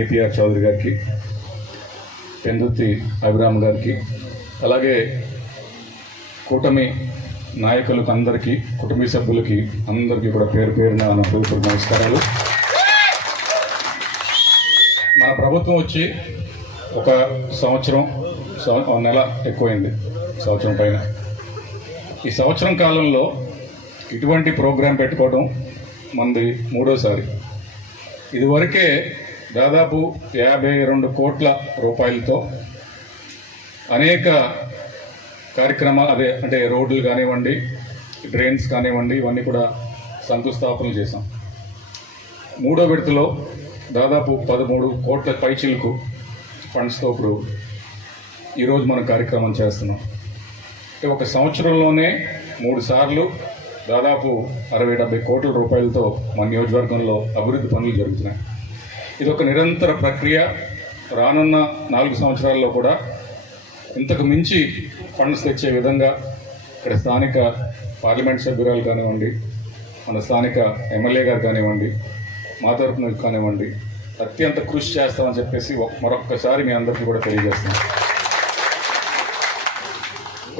APR Chowdary గారికి, పెందుర్తి అభిరామ్ గారికి, అలాగే కూటమి నాయకులకు అందరికీ, కుటుంబ సభ్యులకి అందరికీ కూడా పేరు పేరున నా హృదయపూర్వక నమస్కారాలు. మన ప్రభుత్వం వచ్చి ఒక సంవత్సరం నెల ఎక్కువైంది, సంవత్సరం పైన. ఈ సంవత్సరం కాలంలో ఇటువంటి ప్రోగ్రాం పెట్టుకోవడం మనది మూడోసారి. ఇదివరకే దాదాపు 52 కోట్ల రూపాయలతో అనేక కార్యక్రమాలు, అంటే రోడ్లు కానివ్వండి, డ్రైన్స్ కానివ్వండి, ఇవన్నీ కూడా శంకుస్థాపనలు చేశాం. మూడో విడతలో దాదాపు 13 కోట్ల పైచిలకు ఫండ్స్తో ఇప్పుడు ఈరోజు మనం కార్యక్రమం చేస్తున్నాం. అంటే ఒక సంవత్సరంలోనే 3 సార్లు దాదాపు 60-70 కోట్ల రూపాయలతో మన నియోజకవర్గంలో అభివృద్ధి పనులు జరుగుతున్నాయి. ఇది ఒక నిరంతర ప్రక్రియ. రానున్న 4 సంవత్సరాల్లో కూడా ఇంతకు మించి ఫండ్స్ తెచ్చే విధంగా ఇక్కడ స్థానిక పార్లమెంట్ సభ్యురాలు కానివ్వండి, మన స్థానిక ఎమ్మెల్యే గారు కానివ్వండి, మా తరఫున కానివ్వండి, అత్యంత కృషి చేస్తామని చెప్పేసి మరొక్కసారి మీ అందరికీ కూడా తెలియజేస్తున్నాం.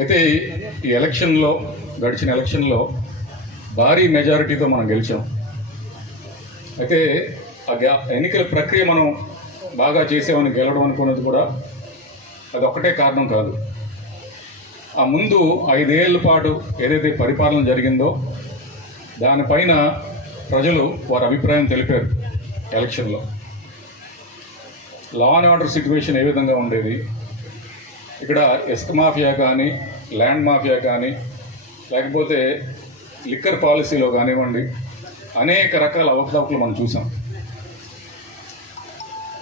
అయితే ఈ ఎలక్షన్లో, గడిచిన ఎలక్షన్లో భారీ మెజారిటీతో మనం గెలిచాం. అయితే ఎన్నికల ప్రక్రియ మనం బాగా చేసామని గెలవడం అనుకున్నది కూడా అది ఒక్కటే కారణం కాదు. ఆ ముందు 5 ఏళ్ల పాటు ఏదైతే పరిపాలన జరిగిందో దానిపైన ప్రజలు వారి అభిప్రాయం తెలిపారు. ఎలక్షన్లో లా అండ్ ఆర్డర్ సిచ్యువేషన్ ఏ విధంగా ఉండేది, ఇక్కడ ఇసుక మాఫియా కానీ, ల్యాండ్ మాఫియా కానీ, లేకపోతే లిక్కర్ పాలసీలో కానివ్వండి, అనేక రకాల అవకతవకలు మనం చూసాం.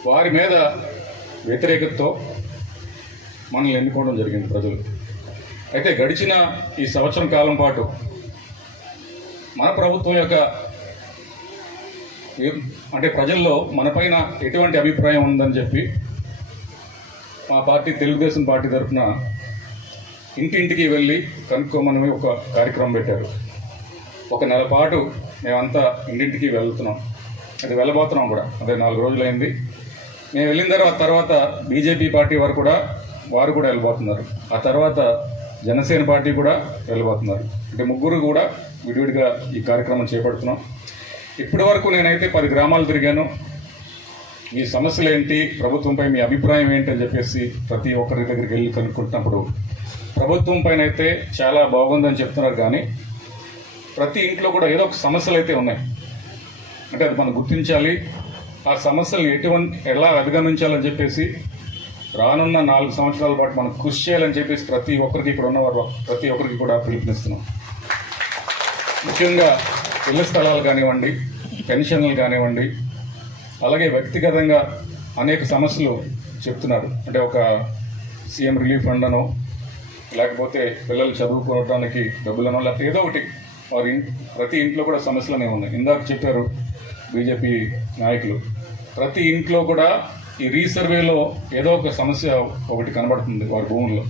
వారి మీద వ్యతిరేకతతో మనల్ని ఎన్నుకోవడం జరిగింది ప్రజలు. అయితే గడిచిన ఈ సంవత్సరం కాలం పాటు మన ప్రభుత్వం యొక్క, అంటే ప్రజల్లో మనపైన ఎటువంటి అభిప్రాయం ఉందని చెప్పి మా పార్టీ, తెలుగుదేశం పార్టీ తరఫున ఇంటింటికి వెళ్ళి కనుక్కోమని ఒక కార్యక్రమం పెట్టారు. ఒక నెల పాటు మేమంతా ఇంటింటికి వెళ్తున్నాం, అది వెళ్ళబోతున్నాం కూడా. అదే 4 రోజులైంది. మేము వెళ్ళిన తర్వాత బీజేపీ పార్టీ వారు కూడా వెళ్ళబోతున్నారు. ఆ తర్వాత జనసేన పార్టీ కూడా వెళ్ళబోతున్నారు. అంటే ముగ్గురు కూడా విడివిడిగా ఈ కార్యక్రమం చేపడుతున్నాం. ఇప్పటి వరకు నేనైతే 10 గ్రామాలు తిరిగాను. మీ సమస్యలు ఏంటి, ప్రభుత్వంపై మీ అభిప్రాయం ఏంటి అని చెప్పేసి ప్రతి ఒక్కరి దగ్గరికి వెళ్ళి కనుక్కుంటున్నప్పుడు ప్రభుత్వం పైన అయితే చాలా బాగుందని చెప్తున్నారు, కానీ ప్రతి ఇంట్లో కూడా ఏదో ఒక సమస్యలు అయితే ఉన్నాయి. అంటే అది మనం గుర్తించాలి, ఆ సమస్యలు ఎలా అధిగమించాలని చెప్పేసి రానున్న 4 సంవత్సరాల పాటు మనం కృషి చేయాలని చెప్పేసి ప్రతి ఒక్కరికి, ఇక్కడ ఉన్నవారు ప్రతి ఒక్కరికి కూడా పిలుపునిస్తున్నాం. ముఖ్యంగా ఇళ్ల స్థలాలు కానివ్వండి, పెన్షన్లు కానివ్వండి, అలాగే వ్యక్తిగతంగా అనేక సమస్యలు చెప్తున్నారు. అంటే ఒక సీఎం రిలీఫ్ ఫండ్ అనో, లేకపోతే పిల్లలు చదువుకోవడానికి డబ్బులనో, లేకపోతే ఏదో ఒకటి ప్రతి ఇంట్లో కూడా సమస్యలనే ఉన్నాయి. ఇందాక చెప్పారు బీజేపీ నాయకులు, ప్రతి ఇంట్లో కూడా ఈ రీసర్వేలో ఏదో ఒక సమస్య ఒకటి కనబడుతుంది వారి భూముల్లో.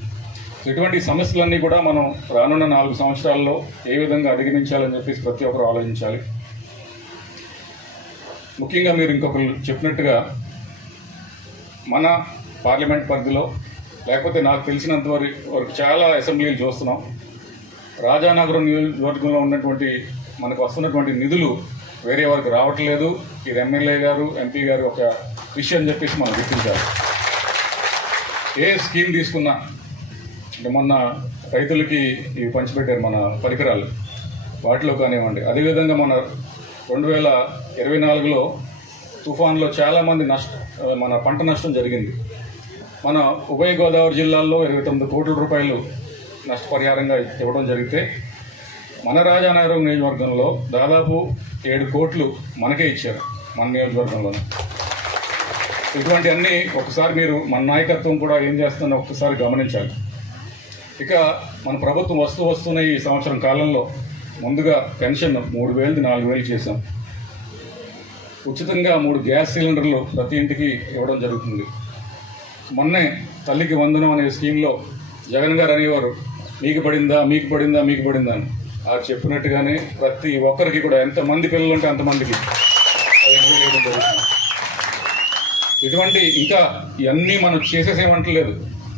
ఇటువంటి సమస్యలన్నీ కూడా మనం రానున్న 4 సంవత్సరాల్లో ఏ విధంగా అధిగమించాలని చెప్పేసి ప్రతి ఒక్కరు ఆలోచించాలి. ముఖ్యంగా మీరు ఇంకొకరు చెప్పినట్టుగా మన పార్లమెంట్ పరిధిలో, లేకపోతే నాకు తెలిసినంత వరకు చాలా అసెంబ్లీలు చూస్తున్నాం. రాజానగరం నియోజకవర్గంలో ఉన్నటువంటి మనకు వస్తున్నటువంటి నిధులు వేరే వారికి రావట్లేదు. ఇది ఎమ్మెల్యే గారు, ఎంపీ గారు ఒక విషయం చెప్పేసి మనం గుర్తించాలి. ఏ స్కీమ్ తీసుకున్నా, అంటే మొన్న రైతులకి ఇవి పంచిపెట్టారు మన పరికరాలు, వాటిలో కానివ్వండి. అదేవిధంగా మన 2024లో తుఫాన్లో చాలామంది మన పంట నష్టం జరిగింది. మన ఉభయ గోదావరి జిల్లాల్లో 29 కోట్ల రూపాయలు నష్టపరిహారంగా ఇవ్వడం జరిగితే, మన రాజానగరం నియోజకవర్గంలో దాదాపు 7 కోట్లు మనకే ఇచ్చారు, మన నియోజకవర్గంలో. ఇటువంటి అన్నీ ఒకసారి మీరు మన నాయకత్వం కూడా ఏం చేస్తుందో ఒక్కసారి గమనించాలి. ఇక మన ప్రభుత్వం వస్తున్న ఈ సంవత్సరం కాలంలో ముందుగా పెన్షన్ 3,000 4,000 చేశాం. ఉచితంగా 3 గ్యాస్ సిలిండర్లు ప్రతి ఇంటికి ఇవ్వడం జరుగుతుంది. మొన్నే తల్లికి వందనం అనే స్కీమ్లో జగన్ గారు అనేవారు, మీకు పడిందా మీకు పడిందా మీకు పడిందా అని. ఆ చెప్పినట్టుగానే ప్రతి ఒక్కరికి కూడా ఎంతమంది పిల్లలు ఉంటే అంతమందికి ఇటువంటి ఇంకా ఇవన్నీ మనం చేసేసేమంటలేదు,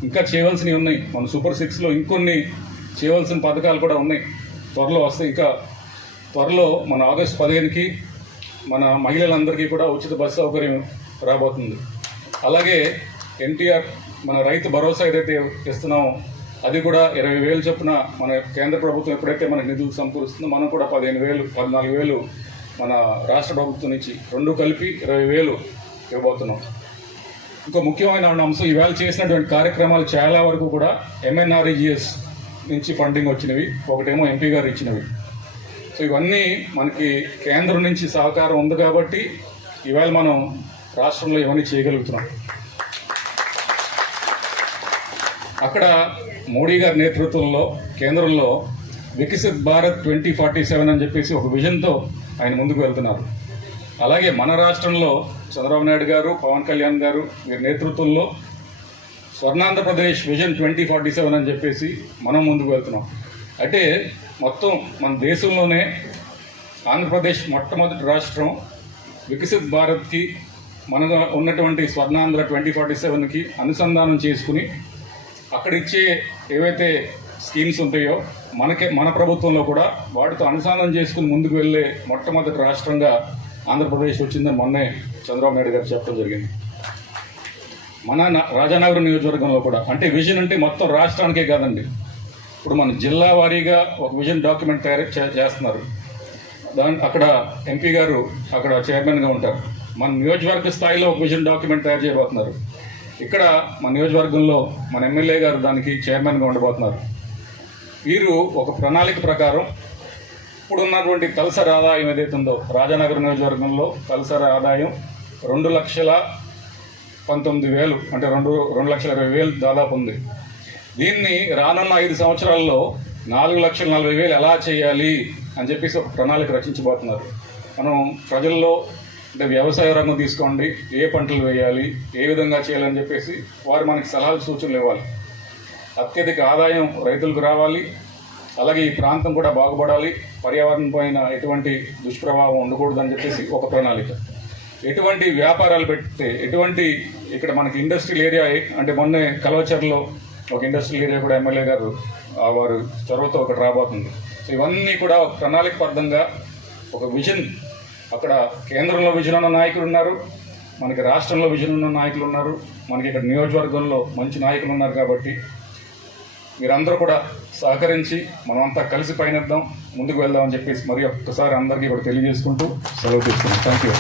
ఇంకా చేయవలసినవి ఉన్నాయి. మన సూపర్ 6లో ఇంకొన్ని చేయవలసిన పథకాలు కూడా ఉన్నాయి, త్వరలో వస్తాయి. ఇంకా త్వరలో మన ఆగస్టు 15కి మన మహిళలందరికీ కూడా ఉచిత బస్సు సౌకర్యం రాబోతుంది. అలాగే ఎన్టీఆర్ మన రైతు భరోసా ఏదైతే ఇస్తున్నామో అది కూడా 20,000 చొప్పున మన కేంద్ర ప్రభుత్వం ఎప్పుడైతే మనకు నిధులు సమకూరుస్తుందో మనం కూడా 15,000 14,000 మన రాష్ట్ర ప్రభుత్వం నుంచి రెండు కలిపి 20,000 ఇవ్వబోతున్నాం. ఇంకో ముఖ్యమైన అంశం, ఈవేళ చేసినటువంటి కార్యక్రమాలు చాలా వరకు కూడా MNREGS నుంచి ఫండింగ్ వచ్చినవి, ఒకటేమో ఎంపీ గారు ఇచ్చినవి. సో ఇవన్నీ మనకి కేంద్రం నుంచి సహకారం ఉంది కాబట్టి ఈవేళ మనం రాష్ట్రంలో ఇవన్నీ చేయగలుగుతున్నాం. అక్కడ మోడీ గారి నేతృత్వంలో కేంద్రంలో వికసిత్ భారత్ 2047 అని చెప్పేసి ఒక విజన్తో ఆయన ముందుకు వెళ్తున్నారు. అలాగే మన రాష్ట్రంలో చంద్రబాబు నాయుడు గారు, పవన్ కళ్యాణ్ గారు వీరి నేతృత్వంలో స్వర్ణాంధ్రప్రదేశ్ విజన్ 2047 అని చెప్పేసి మనం ముందుకు వెళ్తున్నాం. అంటే మొత్తం మన దేశంలోనే ఆంధ్రప్రదేశ్ మొట్టమొదటి రాష్ట్రం వికసిత్ భారత్కి మనగా ఉన్నటువంటి స్వర్ణాంధ్ర 2047కి అనుసంధానం చేసుకుని అక్కడ ఇచ్చే ఏవైతే స్కీమ్స్ ఉంటాయో మన ప్రభుత్వంలో కూడా వాటితో అనుసంధానం చేసుకుని ముందుకు వెళ్ళే మొట్టమొదటి రాష్ట్రంగా ఆంధ్రప్రదేశ్ వచ్చిందని మొన్నే చంద్రబాబు నాయుడు గారు చెప్పడం జరిగింది. మన రాజానగరం నియోజకవర్గంలో కూడా, అంటే విజన్ అంటే మొత్తం రాష్ట్రానికే కాదండి, ఇప్పుడు మన జిల్లా వారీగా ఒక విజన్ డాక్యుమెంట్ తయారు చేస్తున్నారు. అక్కడ ఎంపీ గారు అక్కడ చైర్మన్గా ఉంటారు. మన నియోజకవర్గ స్థాయిలో ఒక విజన్ డాక్యుమెంట్ తయారు చేయబోతున్నారు. ఇక్కడ మన నియోజకవర్గంలో మన ఎమ్మెల్యే గారు దానికి చైర్మన్గా ఉండబోతున్నారు. వీరు ఒక ప్రణాళిక ప్రకారం ఇప్పుడున్నటువంటి తలసరి ఆదాయం ఏదైతే ఉందో రాజానగరం నియోజకవర్గంలో తలసరి ఆదాయం 2,19,000 అంటే 2,20,000 దాదాపు ఉంది. దీన్ని రానున్న 5 సంవత్సరాల్లో 4,40,000 ఎలా చేయాలి అని చెప్పేసి ఒక ప్రణాళిక రచించబోతున్నారు. మనం ప్రజల్లో అంటే వ్యవసాయ రంగం తీసుకోండి, ఏ పంటలు వేయాలి, ఏ విధంగా చేయాలని చెప్పేసి వారు మనకి సలహాలు సూచనలు ఇవ్వాలి. అత్యధిక ఆదాయం రైతులకు రావాలి, అలాగే ఈ ప్రాంతం కూడా బాగుపడాలి, పర్యావరణం పైన ఎటువంటి దుష్ప్రభావం ఉండకూడదని చెప్పేసి ఒక ప్రణాళిక. ఎటువంటి వ్యాపారాలు పెడితే ఎటువంటి ఇక్కడ మనకి ఇండస్ట్రియల్ ఏరియా, అంటే మొన్నే కలవచర్లో ఒక ఇండస్ట్రియల్ ఏరియా కూడా ఎమ్మెల్యే గారు వారు చొరవతో ఒకటి రాబోతుంది. సో ఇవన్నీ కూడా ఒక ప్రణాళికబద్ధంగా ఒక విజన్, అక్కడ కేంద్రంలో విజన్ ఉన్న నాయకులు ఉన్నారు, మనకి రాష్ట్రంలో విజన్ ఉన్న నాయకులు ఉన్నారు, మనకి ఇక్కడ నియోజకవర్గంలో మంచి నాయకులు ఉన్నారు. కాబట్టి మీరందరూ కూడా సహకరించి మనమంతా కలిసి పయనిద్దాం, ముందుకు వెళ్దామని చెప్పేసి మరి ఒక్కసారి అందరికీ కూడా తెలియజేసుకుంటూ సెలవు తీసుకున్నాం. Thank you.